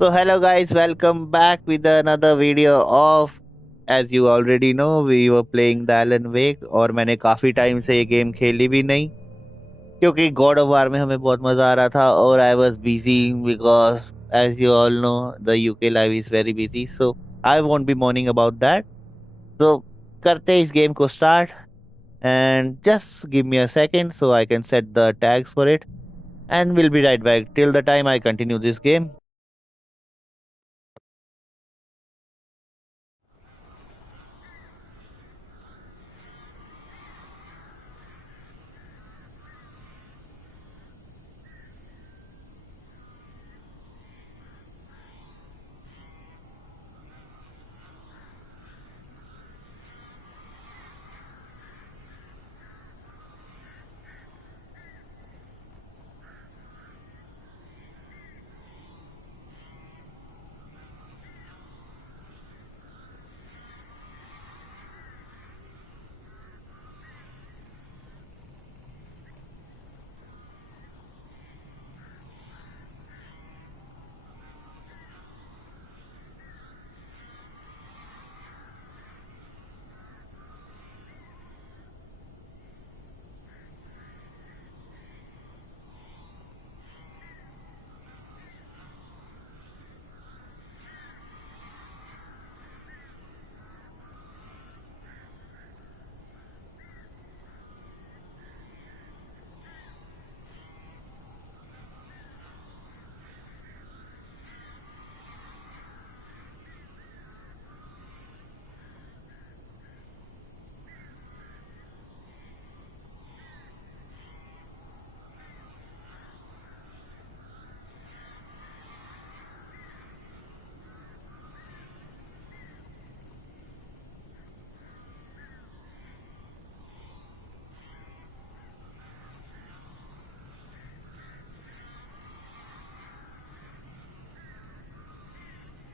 So hello guys, welcome back with another video of, as you already know, we were playing the Alan Wake और मैंने काफी time से ये game खेली भी नहीं क्योंकि गॉड ऑफ वार में हमें बहुत मजा आ रहा था और I was busy because as you all know the UK live is very busy, so I won't be mourning about that. So करते हैं इस गेम को start and just give me a second so I can set the tags for it and we'll be right back till the time I continue this game.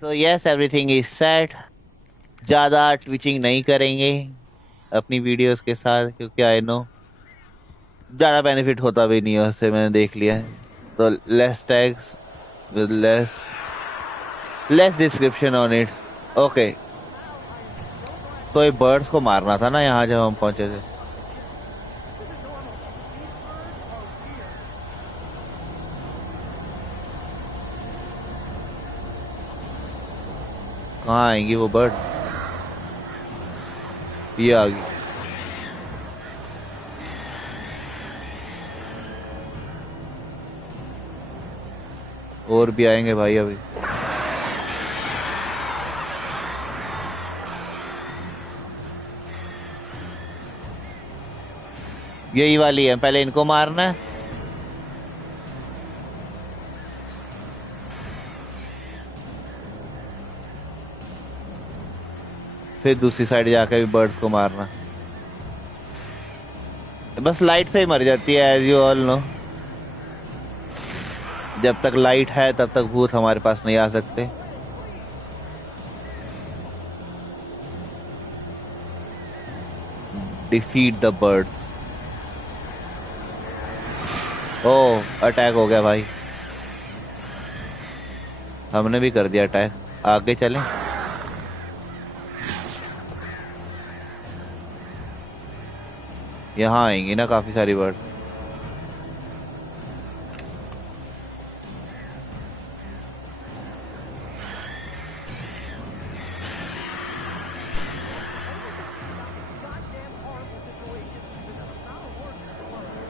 So yes, everything is set. ज़्यादा twitching नहीं करेंगे अपनी videos के साथ क्योंकि I know ज़्यादा benefit होता भी नहीं है उससे, मैंने देख लिया है. तो less tags with less description on it. Okay, तो ये बर्ड्स को मारना था ना यहाँ जब हम पहुंचे थे. कहाँ आएंगी वो बर्ड? ये आ गई. और भी आएंगे भाई अभी. यही वाली है, पहले इनको मारना है. फिर दूसरी साइड जाकर भी बर्ड्स को मारना. बस लाइट से ही मर जाती है एज यू ऑल नो. जब तक लाइट है तब तक भूत हमारे पास नहीं आ सकते. Defeat the birds. Oh, attack हो गया भाई. हमने भी कर दिया अटैक. आगे चलें. यहाँ आएंगी ना काफी सारी बर्ड्स.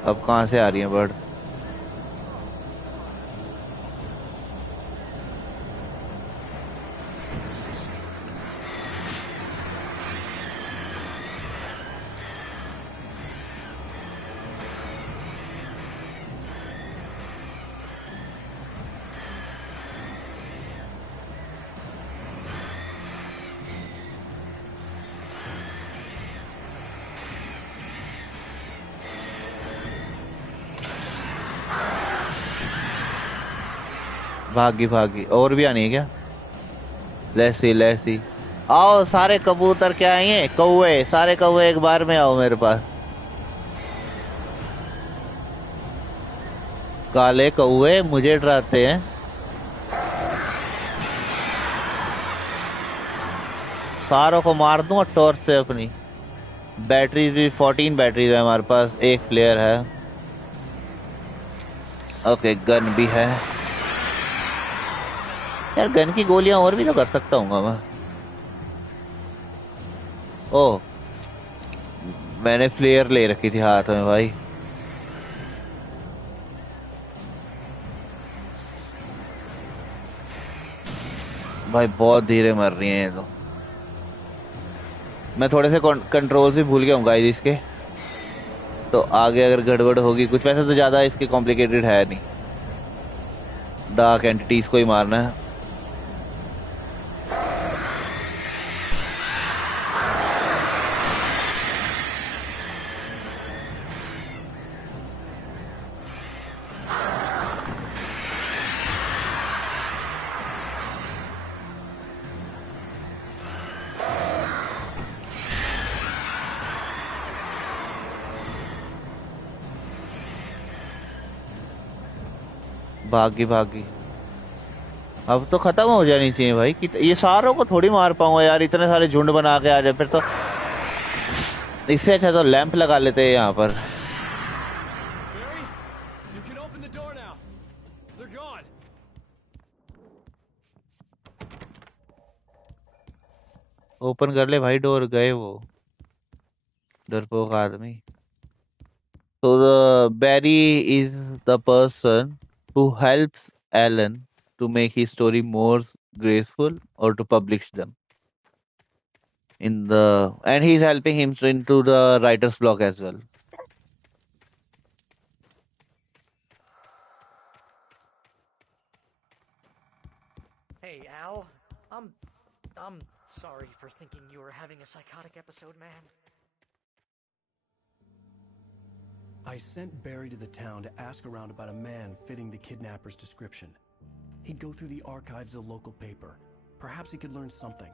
अब कहाँ से आ रही हैं बर्ड्स? भागी भागी. और भी आनी है क्या? लेसी लेसी. आओ सारे कबूतर क्या आएंगे, कौवे, सारे कौवे एक बार में आओ मेरे पास. काले कौवे मुझे डराते हैं. सारों को मार दूं और टॉर्च से अपनी बैटरीज भी 14 बैटरीज है हमारे पास, एक फ्लेयर है। ओके गन भी है यार, गन की गोलियां और भी तो कर सकता हूँ मैं। ओह मैंने फ्लेयर ले रखी थी हाथ में भाई। भाई बहुत धीरे मर रही हैं ये तो। मैं थोड़े से कंट्रोल भी भूल गया हूँ गाइस इसके, तो आगे अगर गड़बड़ होगी कुछ। वैसे तो ज्यादा इसके कॉम्प्लिकेटेड है नहीं, डार्क एंटिटीज को ही मारना है। भागी भागी, अब तो खत्म हो जानी चाहिए भाई। कि ये सारों को थोड़ी मार पाऊंगा यार, इतने सारे झुंड बना के आ जाए फिर तो। इससे अच्छा तो लैंप लगा लेते हैं यहाँ पर। ओपन कर ले भाई डोर, गए वो डरपोक आदमी। तो Barry is the person who helps Alan to make his story more graceful or to publish them in the, and he's helping him into the writer's block as well. Hey Al, I'm sorry for thinking you were having a psychotic episode, man. I sent Barry to the town to ask around about a man fitting the kidnapper's description. He'd go through the archives of the local paper. Perhaps he could learn something.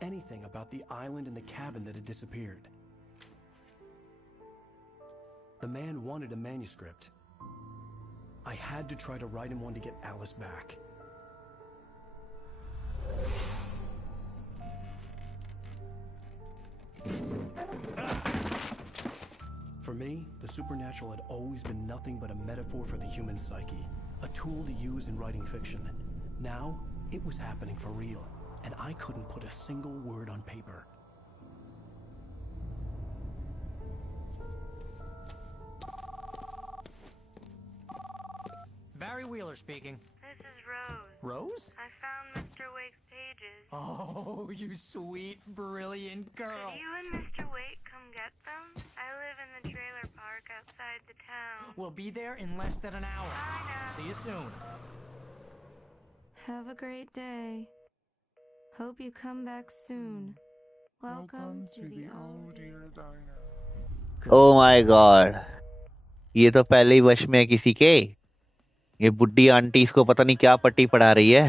Anything about the island and the cabin that had disappeared. The man wanted a manuscript. I had to try to write him one to get Alice back. For me, the supernatural had always been nothing but a metaphor for the human psyche, a tool to use in writing fiction. Now, it was happening for real, and I couldn't put a single word on paper. Barry Wheeler speaking. This is Rose. Rose? I found Mr. Wake's pages. Oh, you sweet, brilliant girl. Could you and Mr. Wake come get them? I live in the trailer park outside the town. We'll be there in less than an hour. I know. See you soon. Have a great day. Hope you come back soon. Welcome to the old dear diner. Oh my god, ये तो पहले ही वश में है किसी के। ये बुड्ढी आंटी इसको पता नहीं क्या पट्टी पढ़ा रही है।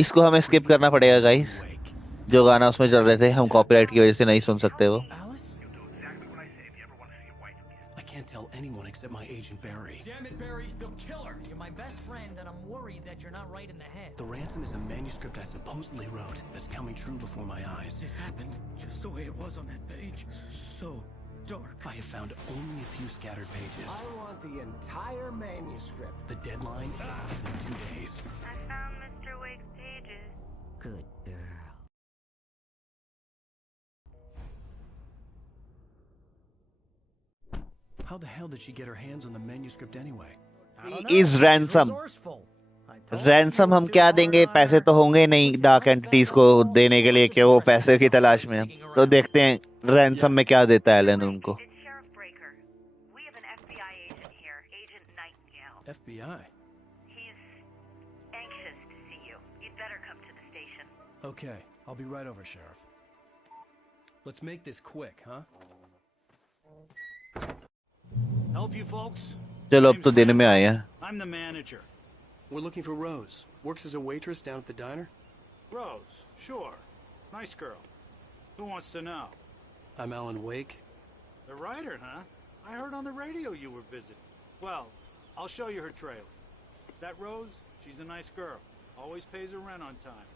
इसको हमें स्किप करना पड़ेगा गाइस। जो गाना उसमें चल रहे थे हम कॉपीराइट की वजह से नहीं सुन सकते वो। Can't tell anyone except my agent Barry. Damn it, Barry, they'll kill her. You're my best friend, and I'm worried that you're not right in the head. The ransom is a manuscript I supposedly wrote that's coming true before my eyes. It happened just the way it was on that page. So dark. I have found only a few scattered pages. I want the entire manuscript. The deadline is in 2 days. I found Mr. Wake's pages. Good girl. How the hell did she get her hands on the manuscript anyway? Is ransom. Ransom हम क्या देंगे? पैसे तो होंगे नहीं dark entities को देने के लिए कि वो पैसे की तलाश में हैं। तो देखते हैं रैंसम में क्या देता है एलन उनको। FBI? He's anxious to see you. You'd better come to the station. Okay, I'll be right over, Sheriff. Let's make this quick, huh? Help you folks? चलो अब तो दिन में आए हैं। I'm the manager. We're looking for Rose. Works as a waitress down at the diner. Rose, sure. Nice girl. Who wants to know? I'm Alan Wake. The writer, huh? I heard on the radio you were visiting. Well, I'll show you her trailer. That Rose, She's a nice girl. Always pays her rent on time.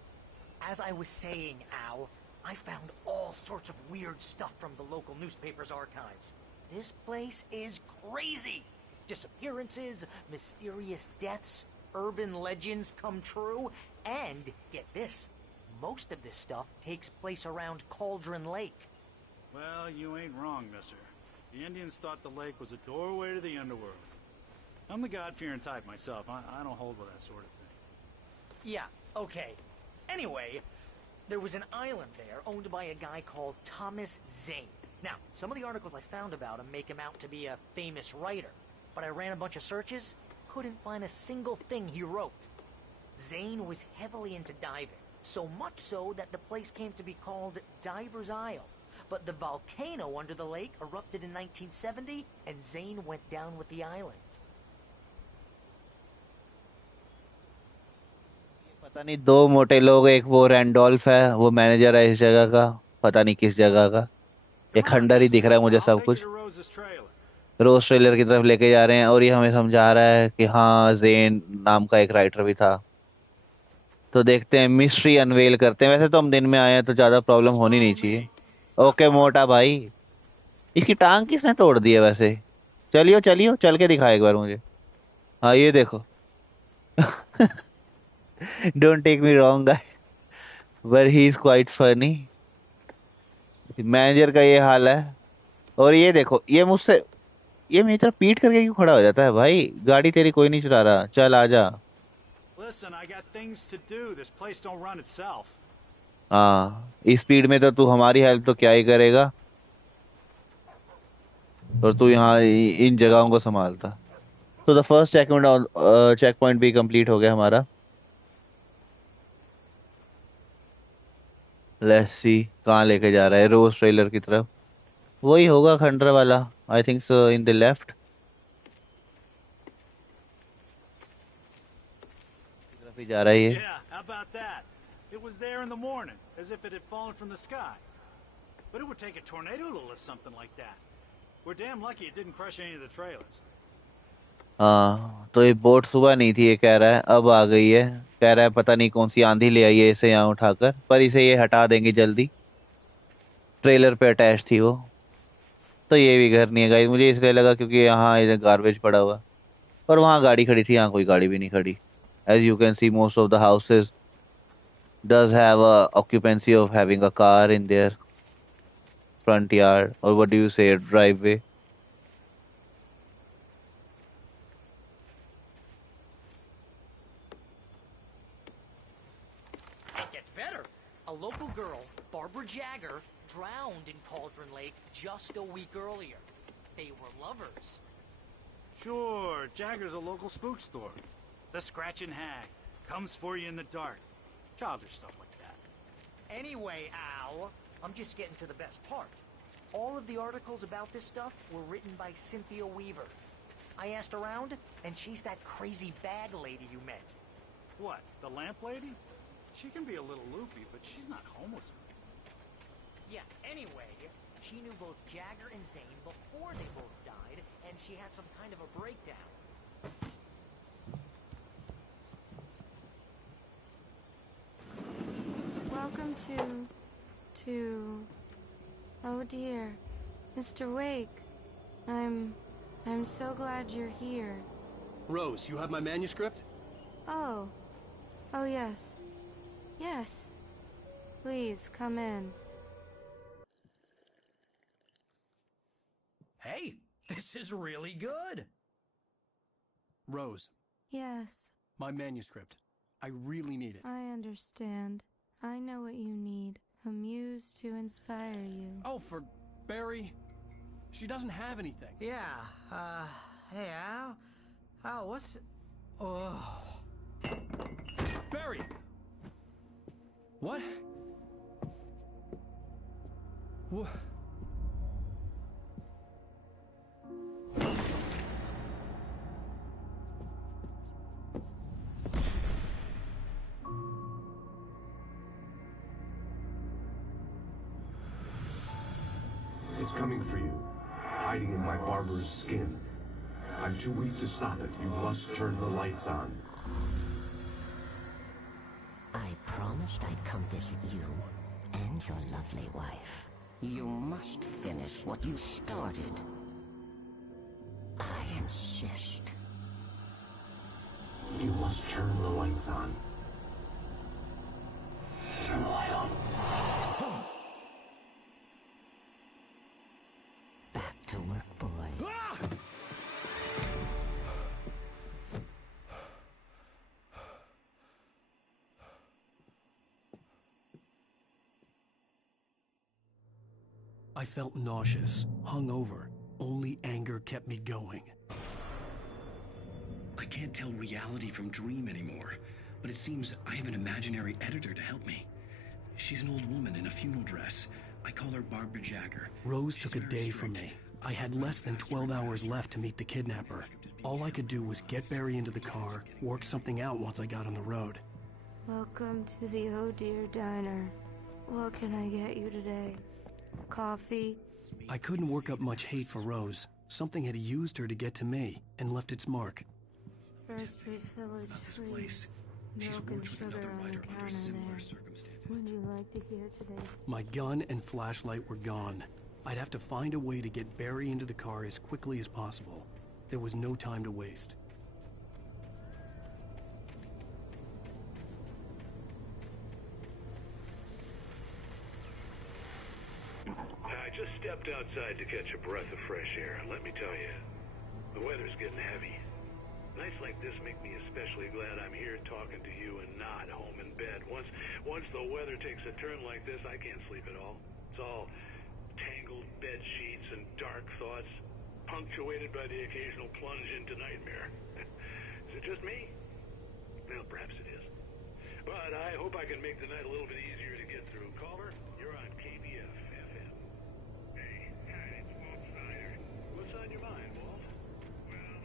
As I was saying, Al, I found all sorts of weird stuff from the local newspaper's archives. This place is crazy. Disappearances, mysterious deaths, urban legends come true, and, get this, most of this stuff takes place around Cauldron Lake. Well, you ain't wrong, mister. The Indians thought the lake was a doorway to the underworld. I'm the God-fearing type myself. I don't hold with that sort of thing. Yeah, okay. Anyway, there was an island there owned by a guy called Thomas Zane. Now, some of the articles I found about him make him out to be a famous writer, but I ran a bunch of searches, couldn't find a single thing he wrote. Zane was heavily into diving, so much so that the place came to be called Diver's Isle. But the volcano under the lake erupted in 1970, and Zane went down with the island. पता नहीं दो मोटे लोग एक वो Randolph है वो manager है इस जगह का पता नहीं किस जगह का ये खंडर ही दिख रहा है मुझे सब कुछ रोज ट्रेलर की तरफ लेके जा रहे हैं और ये हमें समझा रहा है कि हाँ जेन नाम का एक राइटर भी था तो देखते हैं मिस्ट्री अनवेल करते हैं वैसे तो हम दिन में आए हैं तो ज्यादा प्रॉब्लम होनी नहीं चाहिए ओके मोटा भाई इसकी टांग किसने तोड़ दी है वैसे चलियो चलियो चल के दिखा एक बार मुझे हाँ ये देखो don't take me wrong guy but he is quite funny manager का ये हाल है और ये देखो ये मुझसे ये मेरी तरफ पीट करके क्यों खड़ा हो जाता है भाई गाड़ी तेरी कोई नहीं चुरा रहा चल आजा हाँ इस स्पीड में तो तू हमारी हेल्प तो क्या ही करेगा और तू यहाँ इन जगहों को संभालता तो द फर्स्ट चेक पॉइंट भी कंप्लीट हो गया हमारा लेट्स सी कहाँ लेके जा रहा है रोज ट्रेलर की तरफ वही होगा खंडर वाला I think so in the left तरफ ही जा रहा है ये It was there in the morning, as if it had fallen from the sky. But it would take a tornado to lift something like that. We're damn lucky it didn't crush any of the trailers. हाँ तो ये boat सुबह नहीं थी ये कह रहा है अब आ गई है कह रहा है पता नहीं कौन सी आंधी ले आई है इसे यहाँ उठाकर पर इसे ये हटा देंगे जल्दी ट्रेलर पे अटैच थी वो तो ये भी घर नहीं है गाइस मुझे इसलिए लगा क्योंकि यहाँ इधर गार्बेज पड़ा हुआ पर वहाँ गाड़ी खड़ी थी यहाँ कोई गाड़ी भी नहीं खड़ी as you can see most of the houses does have a occupancy of having a car in their front yard or what do you say driveway It gets better. A local girl, Barbara Jagger, drowned in Cauldron Lake just a week earlier. They were lovers. Sure, Jagger's a local spook store. The Scratchin' Hag comes for you in the dark. Childish stuff like that. Anyway, Al, I'm just getting to the best part. All of the articles about this stuff were written by Cynthia Weaver. I asked around, and she's that crazy bag lady you met. What, the lamp lady? She can be a little loopy, but she's not homeless. Yeah, anyway, she knew both Jagger and Zane before they both died, and she had some kind of a breakdown. Welcome to... Oh dear, Mr. Wake. I'm so glad you're here. Rose, you have my manuscript? Oh. Oh yes. Yes. Please, come in. Hey, this is really good. Rose, Yes, my manuscript. I really need it. I understand. I know what you need. A muse to inspire you. Oh, for Barry? She doesn't have anything. Yeah, hey, Al? Al, what's... Oh... Barry! What? What? It's coming for you, hiding in my barber's skin. I'm too weak to stop it. You must turn the lights on. promised I'd come visit you and your lovely wife. You must finish what you started. I insist. You must turn the lights on. Turn the light on. Back to work, boy. I felt nauseous, hungover. Only anger kept me going. I can't tell reality from dream anymore, but it seems I have an imaginary editor to help me. She's an old woman in a funeral dress. I call her Barbara Jagger. Rose took a day from me. I had less than 12 hours left to meet the kidnapper. All I could do was get Barry into the car, work something out once I got on the road. Welcome to the Oh Dear Diner. What can I get you today? Coffee? I couldn't work up much hate for Rose. Something had used her to get to me and left its mark. First refill is free. Milk and sugar on the counter there. Would you like to hear today's... My gun and flashlight were gone. I'd have to find a way to get Barry into the car as quickly as possible. There was no time to waste. I just stepped outside to catch a breath of fresh air. Let me tell you, the weather's getting heavy. Nights like this make me especially glad I'm here talking to you and not home in bed. Once the weather takes a turn like this, I can't sleep at all. It's all tangled bed sheets and dark thoughts, punctuated by the occasional plunge into nightmare. Is it just me? Well, perhaps it is. But I hope I can make the night a little bit easier to get through. Caller, you're on KBF FM. Hey, it's Walt Snyder. What's on your mind, Walt? Well,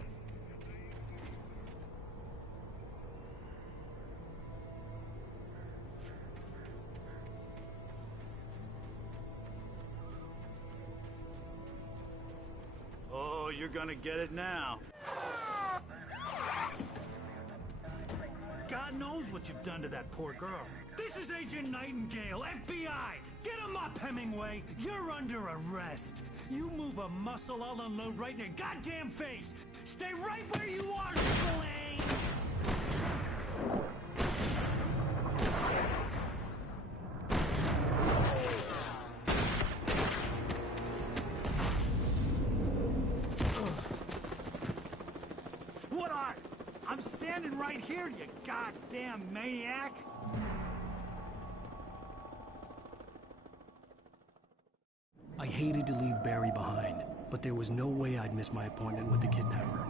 Oh, you're gonna get it now. God knows what you've done to that poor girl. This is Agent Nightingale, FBI! Get him up, Hemingway! You're under arrest! You move a muscle, I'll unload right in your goddamn face! Stay right where you are, Lane! What are? I'm standing right here, you goddamn maniac! I hated to leave Barry behind, but there was no way I'd miss my appointment with the kidnapper.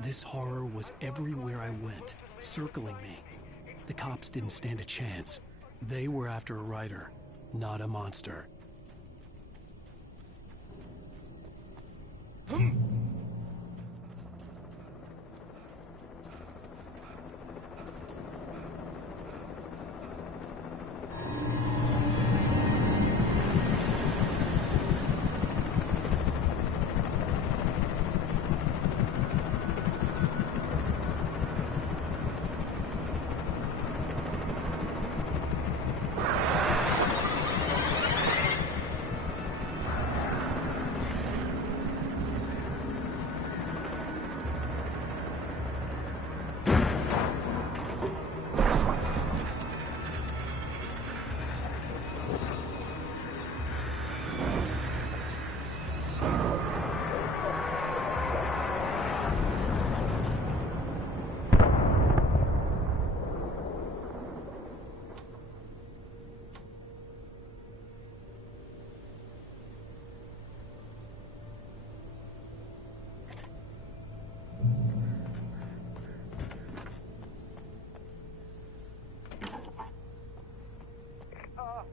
This horror was everywhere I went, circling me. The cops didn't stand a chance. They were after a writer, not a monster.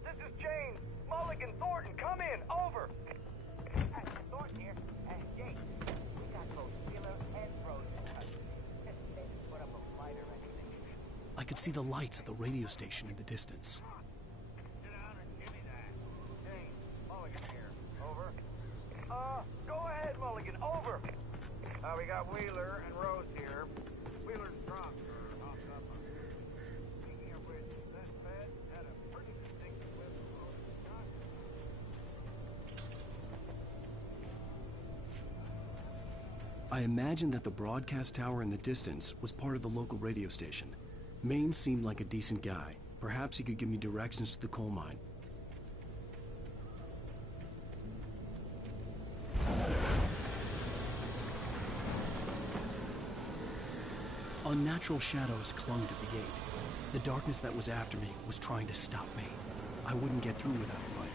This is James. Mulligan Thornton, come in. Over. Thornton here. Jake, we got both Wheeler and Rose in custody. Put up a fight or anything. I could see the lights of the radio station in the distance. Sit down and give me that. James, Mulligan here. Over. Go ahead, Mulligan. Over. We got Wheeler and Rose here. Wheeler's drunk. Hopped up on here. Speaking of which, this bed had a pretty distinctive whiff of Rose's gun. I imagined that the broadcast tower in the distance was part of the local radio station. Maine seemed like a decent guy. Perhaps he could give me directions to the coal mine. Unnatural shadows clung to the gate. The darkness that was after me was trying to stop me. I wouldn't get through without light.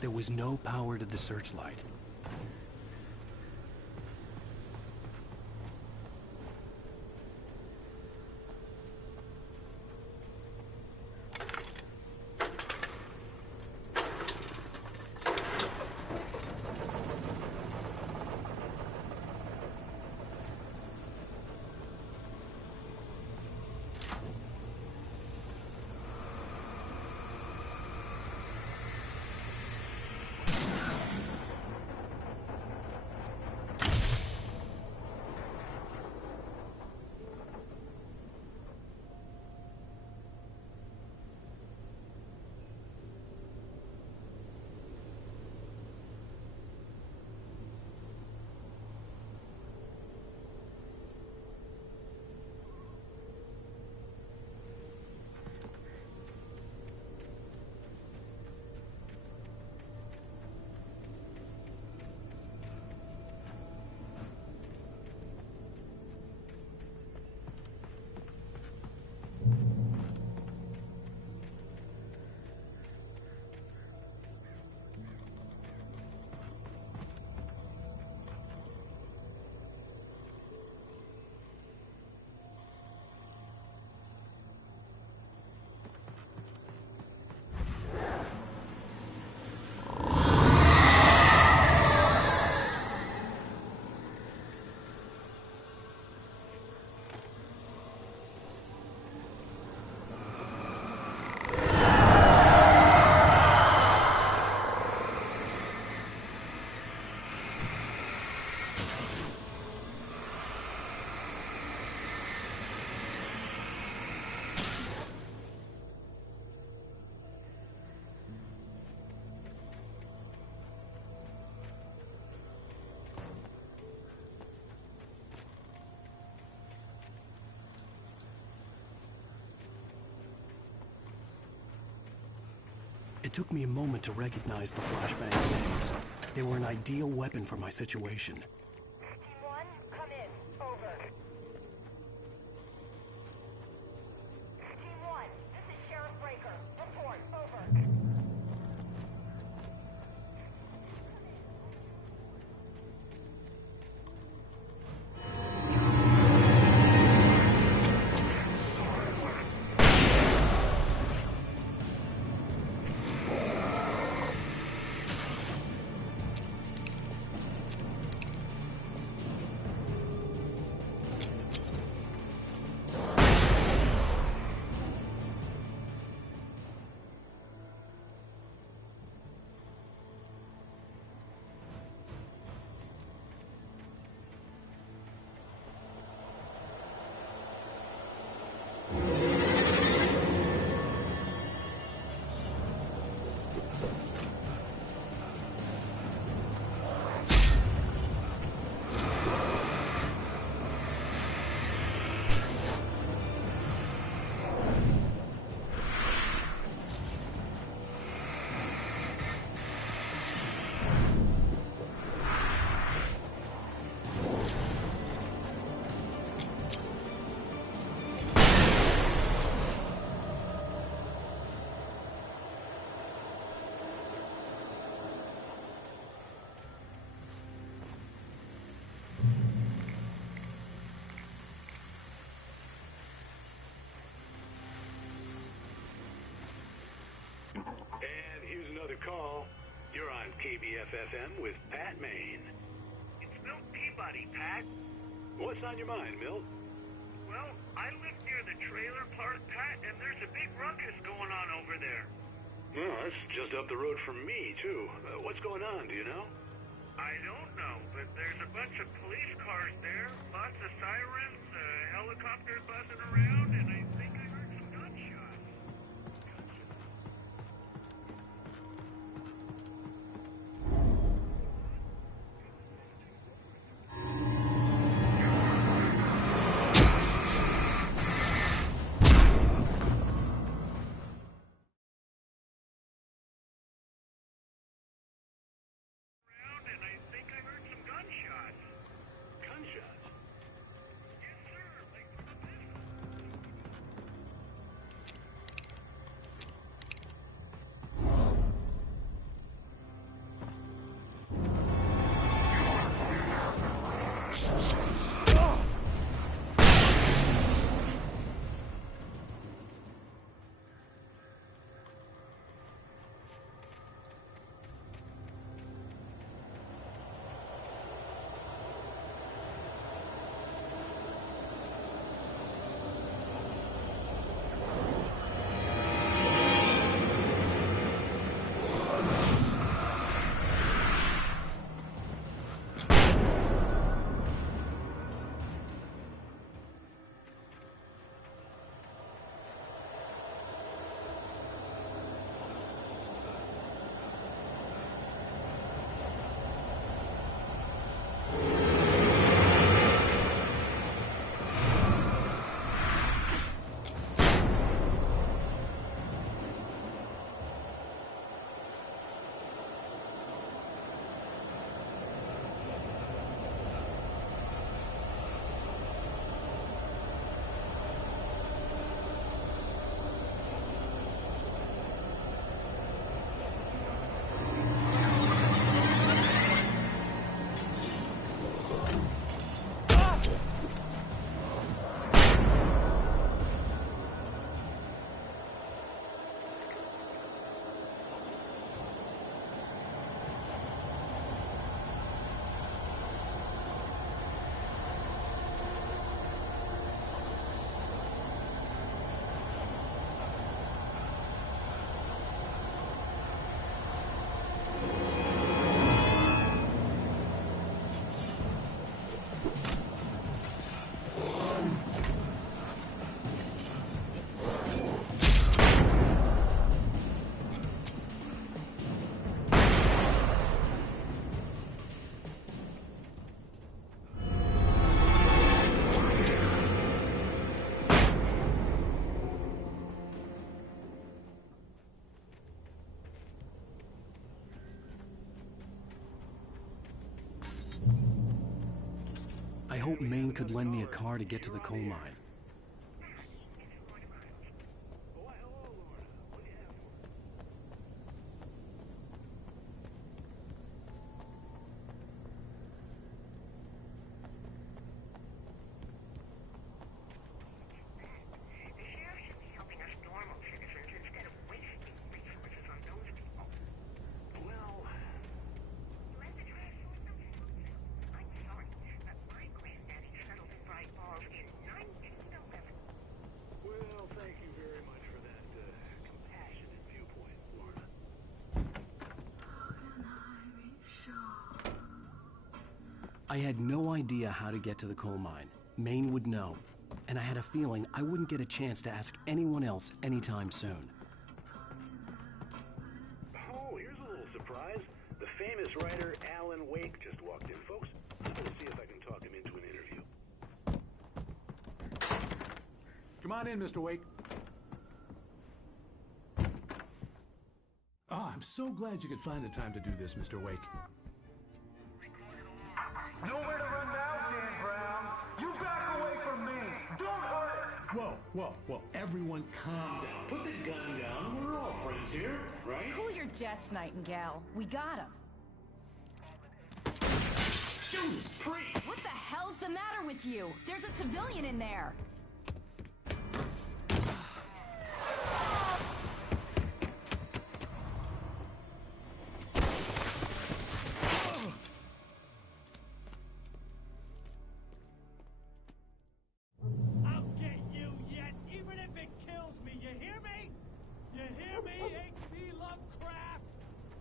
There was no power to the searchlight. took me a moment to recognize the flashbang grenades. They were an ideal weapon for my situation. Team 1, come in. Over. Team 1, this is Sheriff Breaker. Report. Over. And here's another call. You're on KBFFM with Pat Maine. It's Milt Peabody, Pat. What's on your mind, Milt? Well, I live near the trailer park, Pat, and there's a big ruckus going on over there. Well, that's just up the road from me, too. What's going on, do you know? I don't know, but there's a bunch of police cars there, lots of sirens, helicopters buzzing around, and I think I heard some gunshots. And I think I heard some gunshots. Gunshots? Yes, sir. Like from a distance. I hoped Maine could lend me a car to get to the coal mine. I had no idea how to get to the coal mine. Maine would know. And I had a feeling I wouldn't get a chance to ask anyone else anytime soon. Oh, here's a little surprise. The famous writer Alan Wake just walked in, folks. I'm going to see if I can talk him into an interview. Come on in, Mr. Wake. Oh, I'm so glad you could find the time to do this, Mr. Wake. Nowhere to run now, Dan Brown. You back away from me. Don't hurt it. Whoa. Everyone calm down. Put the gun down. We're all friends here, right? Cool your jets, Nightingale. We got him. Judas Priest! What the hell's the matter with you? There's a civilian in there.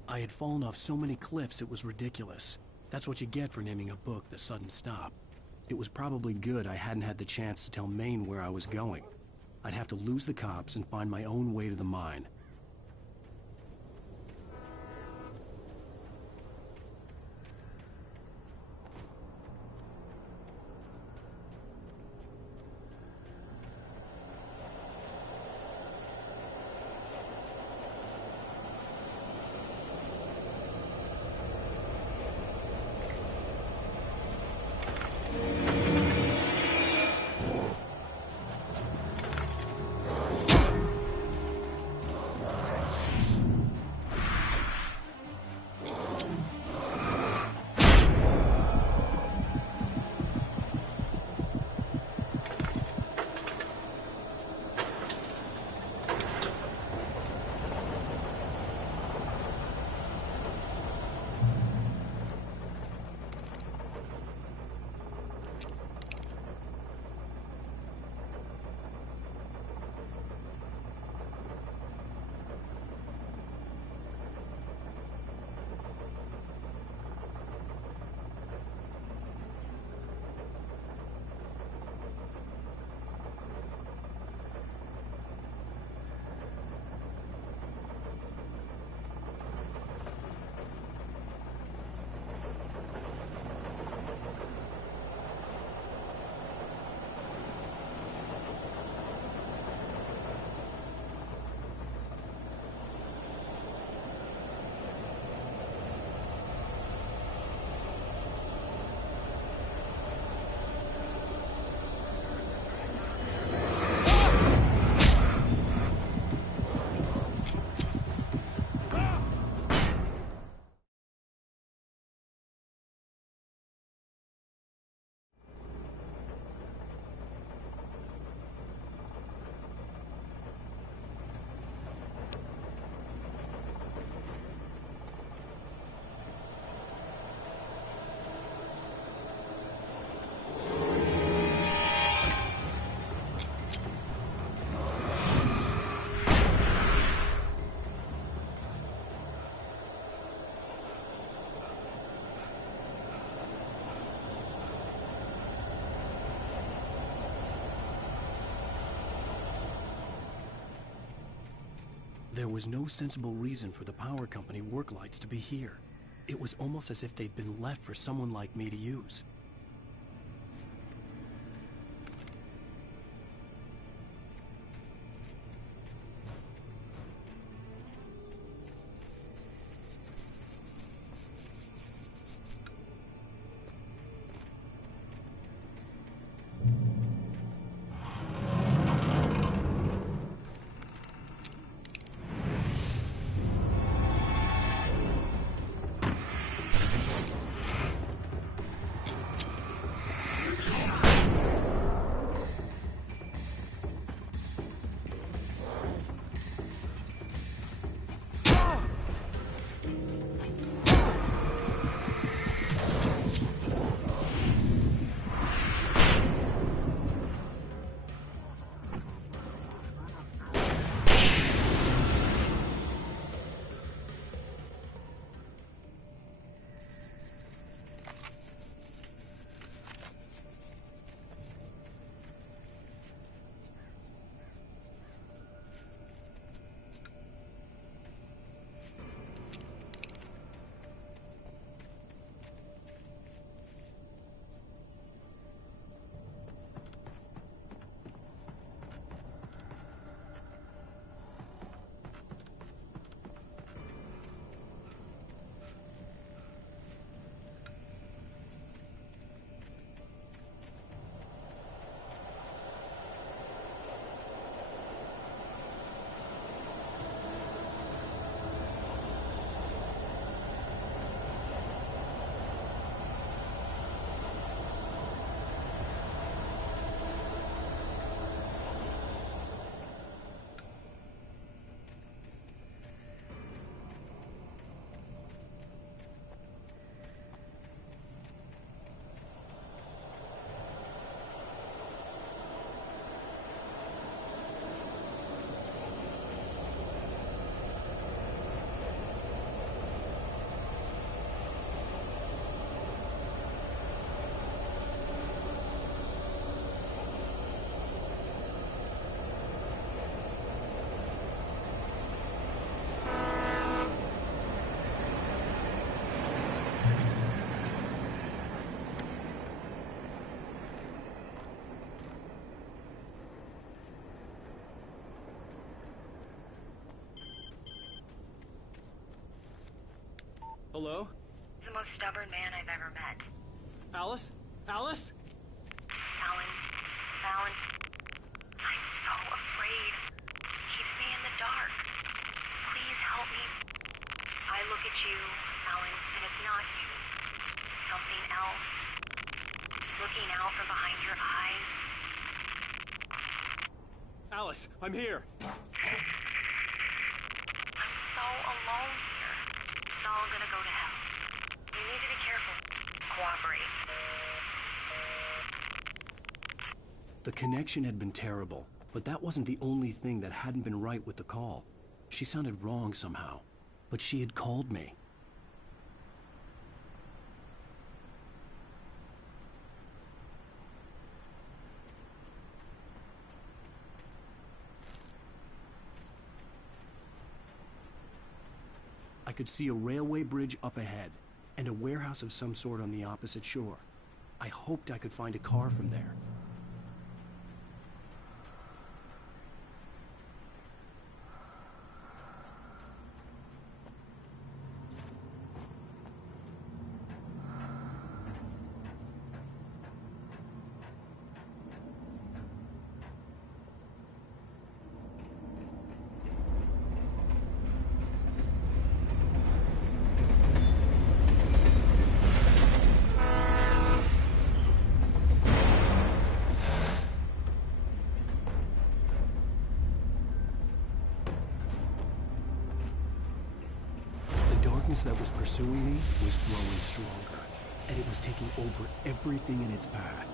I had fallen off so many cliffs it was ridiculous. That's what you get for naming a book The Sudden Stop. It was probably good I hadn't had the chance to tell Maine where I was going. I'd have to lose the cops and find my own way to the mine. There was no sensible reason for the power company work lights to be here. It was almost as if they'd been left for someone like me to use. Hello? The most stubborn man I've ever met. Alice? Alice? Alan, I'm so afraid. Keeps me in the dark. Please help me. I look at you, Alan, and it's not you. Something else. Looking out from behind your eyes. Alice, I'm here. I'm so alone here. It's all gonna go to hell. You need to be careful. Cooperate. The connection had been terrible, but that wasn't the only thing that hadn't been right with the call. She sounded wrong somehow, but she had called me. I could see a railway bridge up ahead, and a warehouse of some sort on the opposite shore. I hoped I could find a car from there. The darkness that was pursuing me was growing stronger, and it was taking over everything in its path.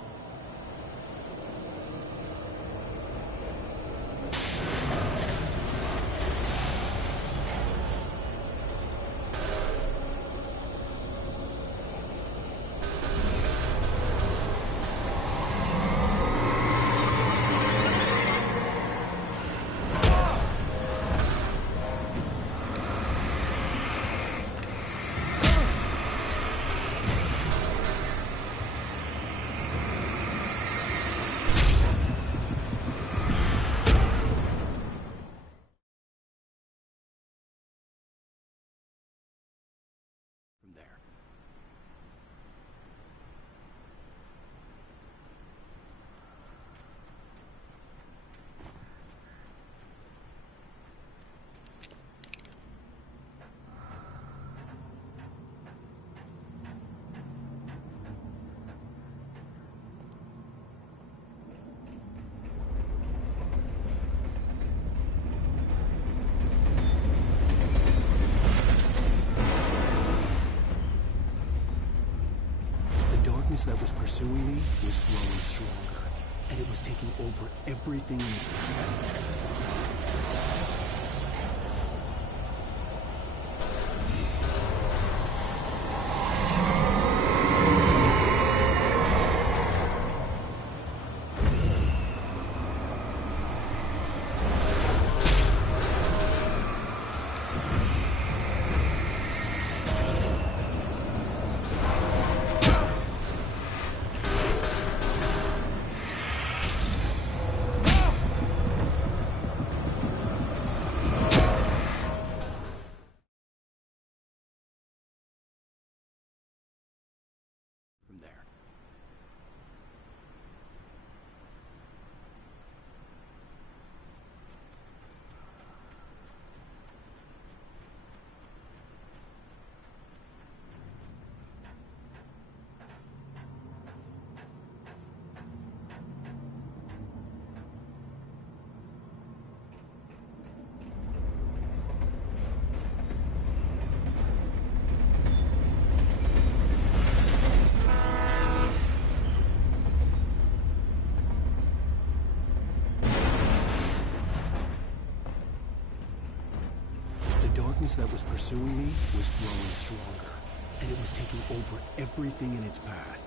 From there. The darkness that was pursuing me was growing stronger, and it was taking over everything in its path. From there. The darkness that was pursuing me was growing stronger, and it was taking over everything in its path.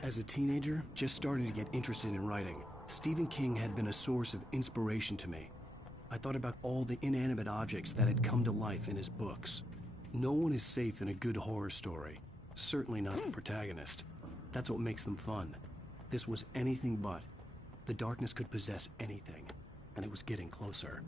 As a teenager, just starting to get interested in writing, Stephen King had been a source of inspiration to me. I thought about all the inanimate objects that had come to life in his books. No one is safe in a good horror story. Certainly not the protagonist. That's what makes them fun. This was anything but. The darkness could possess anything, and it was getting closer.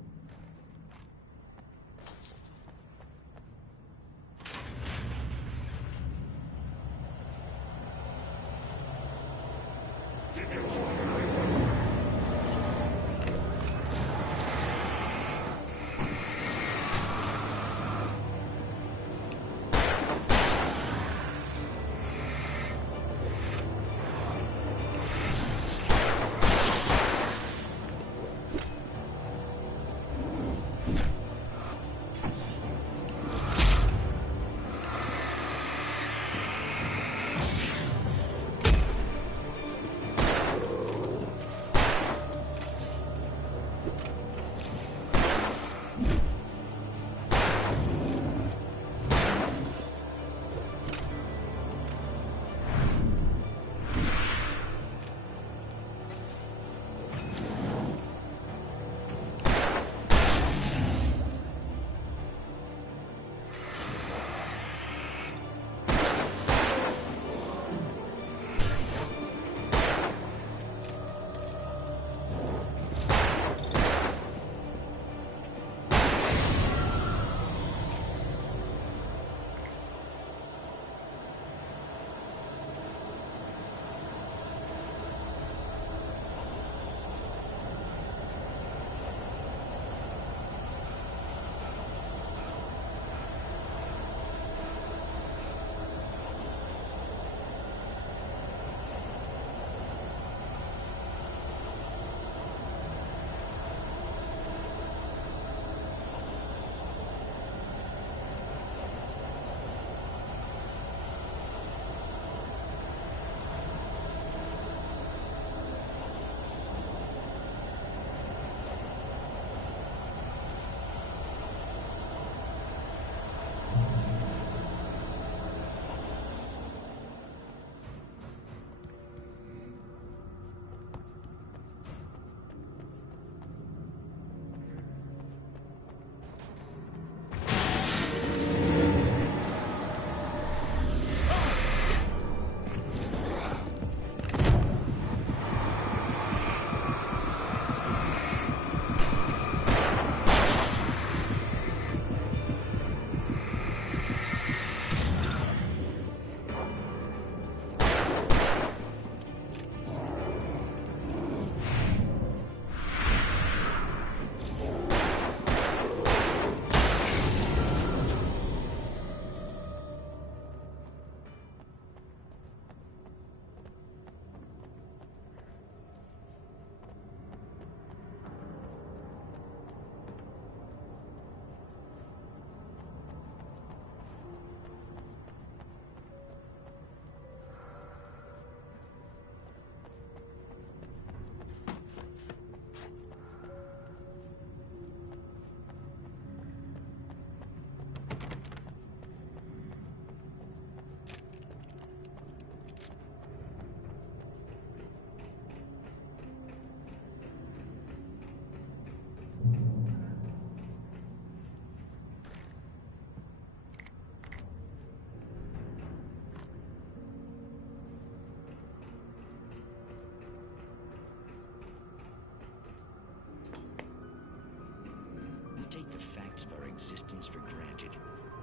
take the facts of our existence for granted,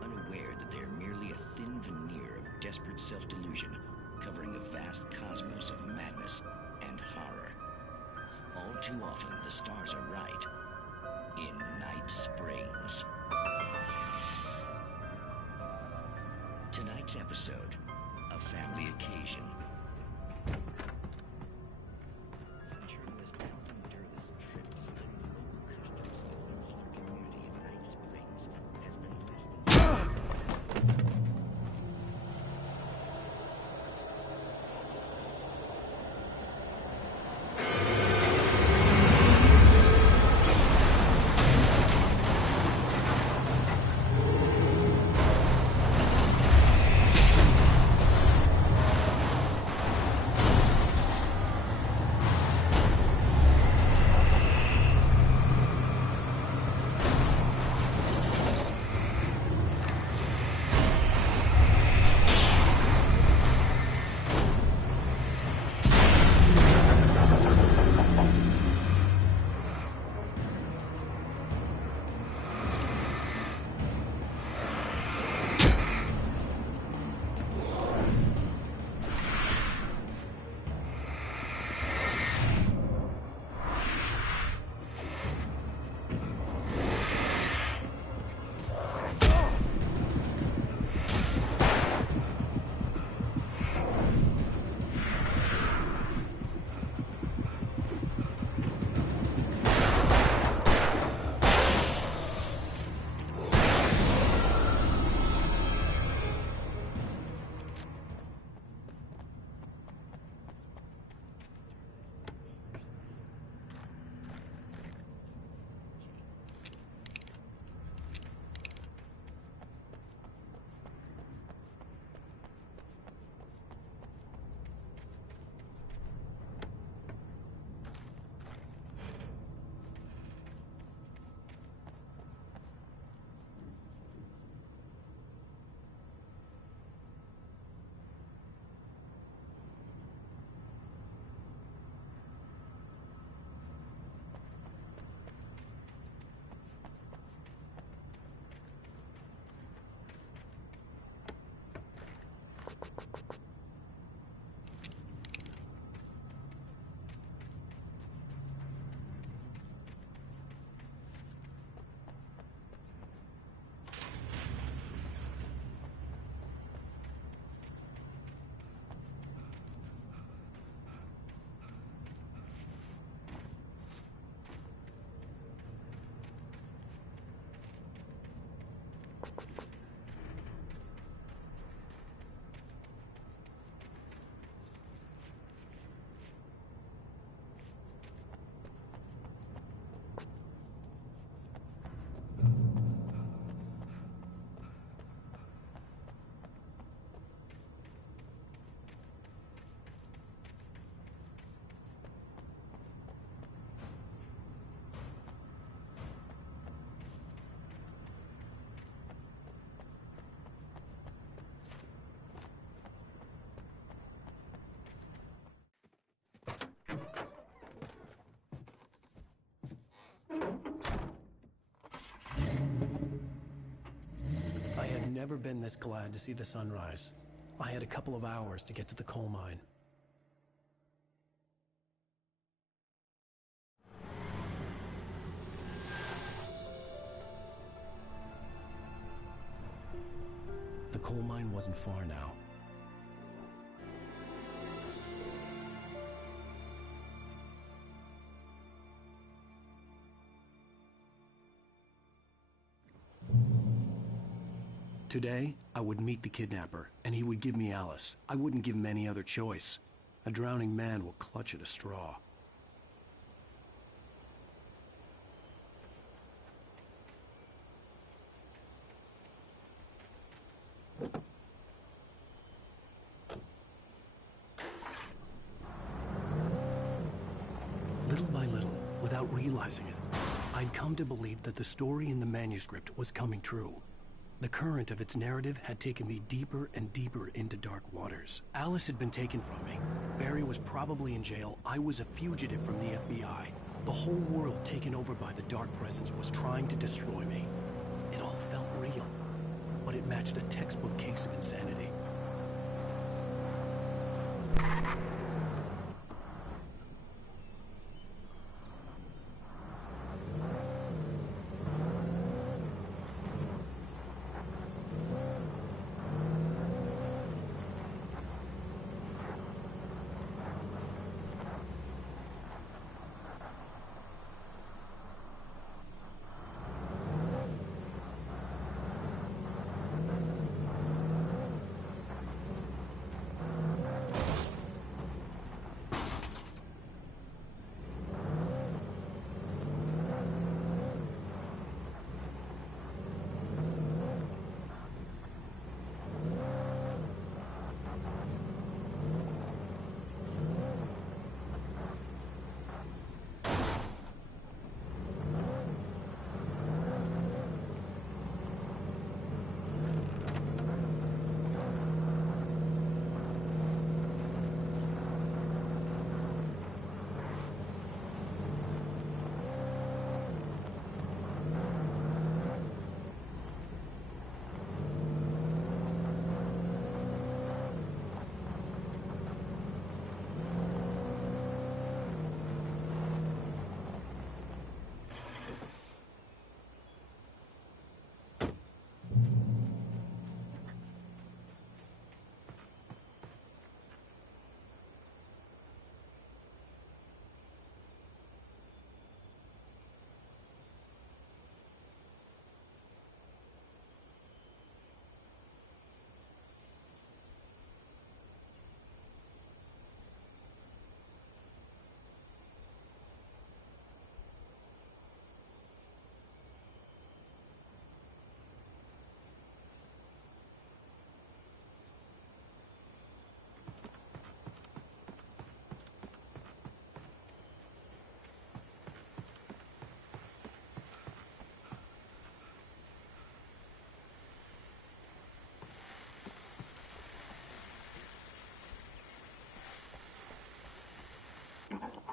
unaware that they are merely a thin veneer of desperate self-delusion covering a vast cosmos of madness and horror. All too often, the stars are right. In Night Springs. Tonight's episode, a family occasion. I had never been this glad to see the sunrise. I had a couple of hours to get to the coal mine. The coal mine wasn't far now. Today, I would meet the kidnapper, and he would give me Alice. I wouldn't give him any other choice. A drowning man will clutch at a straw. Little by little, without realizing it, I'd come to believe that the story in the manuscript was coming true. The current of its narrative had taken me deeper and deeper into dark waters. Alice had been taken from me. Barry was probably in jail. I was a fugitive from the FBI. The whole world taken over by the Dark Presence was trying to destroy me. It all felt real, but it matched a textbook case of insanity.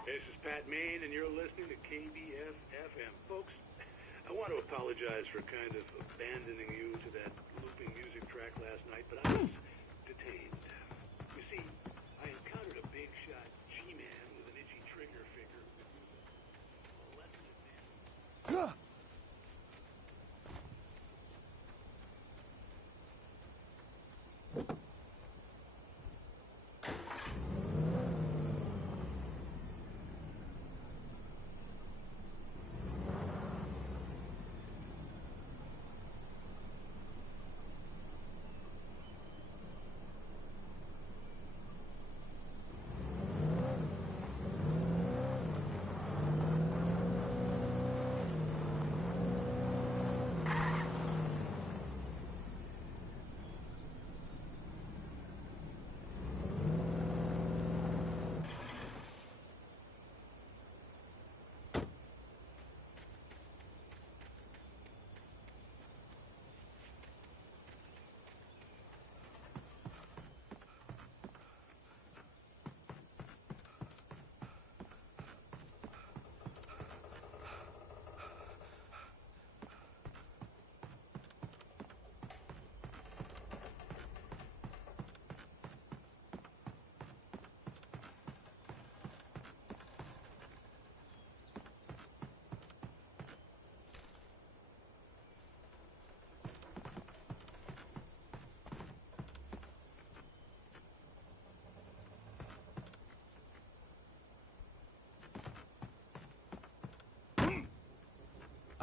This is Pat Main, and you're listening to KBF-FM. Folks, I want to apologize for kind of abandoning you to that looping music track last night, but I was detained. You see, I encountered a big shot G-man with an itchy trigger finger. Well, let's admit.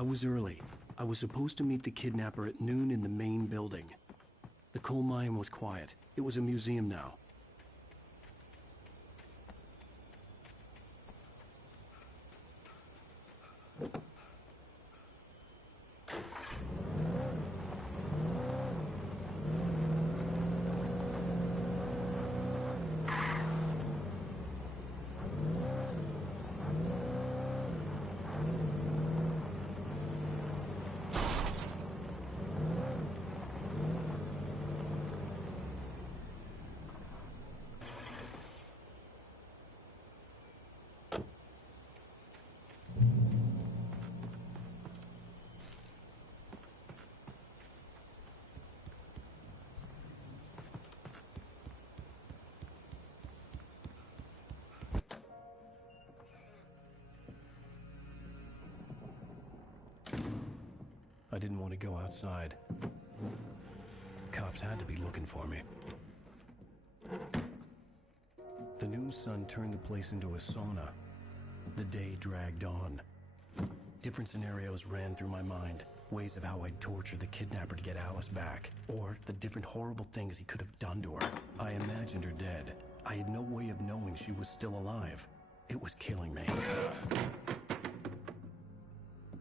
I was early. I was supposed to meet the kidnapper at noon in the main building. The coal mine was quiet. It was a museum now. I didn't want to go outside. Cops had to be looking for me. The noon sun turned the place into a sauna. The day dragged on. Different scenarios ran through my mind. Ways of how I'd torture the kidnapper to get Alice back. Or the different horrible things he could have done to her. I imagined her dead. I had no way of knowing she was still alive. It was killing me.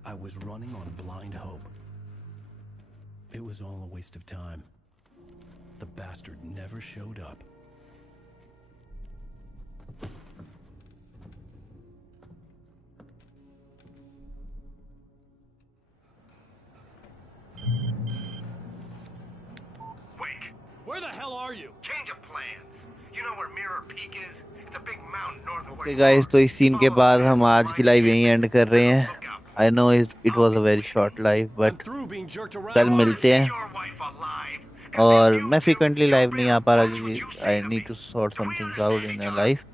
I was running on blind hope. It was all a waste of time. The bastard never showed up. Wake! Where the hell are you? Change of plans. You know where Mirror Peak is? It's a big mountain north of where Okay you guys, are. तो इस scene के बाद हम आज की live यहीं and कर रहे हैं. I know it was a very short live, but कल मिलते हैं. और मैं frequently live नहीं आ पा रहा क्योंकि I need to sort some things out in a life.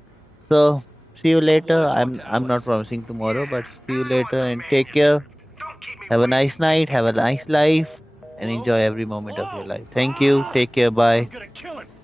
So see you later. I'm not promising tomorrow, but see you later and take care. Have a nice night. Have a nice life, and enjoy every moment of your life. Thank you. Take care. Bye. I'm gonna kill him.